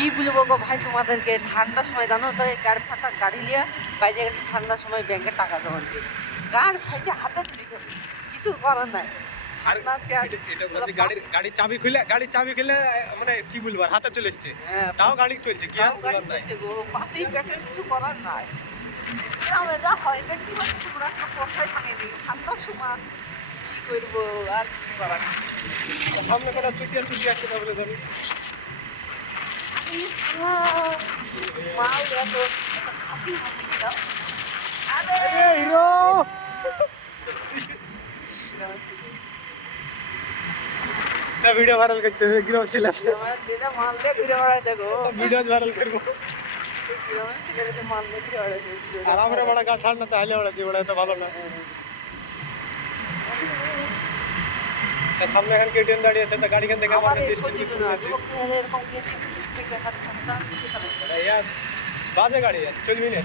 কি বলবো গো ভাই তোমাদেরকে, ঠান্ডার সময় জানো তো এই গাড়ি ফাটা গাড়ি নিয়ে বাইরে গেছে, ঠান্ডার সময় ব্যাংকে টাকা জমা দিতে গাড়ি ফাইটে হাতে তুলি ফেলি, কিছু করার নাই। আর এটা বলছি গাড়ির চাবি খুলে মানে কি বলবো আর হাতে চলে এসছে, তাও গাড়ি চলছে কি আর বলার নাই। বাপি ব্যাংকে কিছু করার নাই। গ্রামে যা হয় দেখতে পাচ্ছি তোমরা, একটা কষাই ভাঙেনি ঠান্ডার সময়, কি করবো আর কিছু করার নাই। সামনে কটা চুটিয়া আসছে তারপরে ধরো মাল এত খাতি মাটি দিলাম। আরে হিরো না ভিডিও ভাইরাল করতে হবে, গ্রাম ছেলে আছে যেটা মাল দিয়ে ঘুরে বেড়ায় দেখো, ভিডিও ভাইরাল করবো। গ্রামের ছেলেদের মাল দিয়ে ঘুরে বেড়ায় আর আমরা বড় গা ঠান্ডা তো হাইলে বেড়াচ্ছি, ওটা এত ভালো না। সামনে এখন কেটিএম দাঁড়িয়ে আছে, গাড়ি খান থেকে আমার আমাদের এই সিস্টেম সত্যি না যুবক ছেলে এরকম থেকে ঠান্ডা দিতে চলেছে। বাজে গাড়ি চলবি না।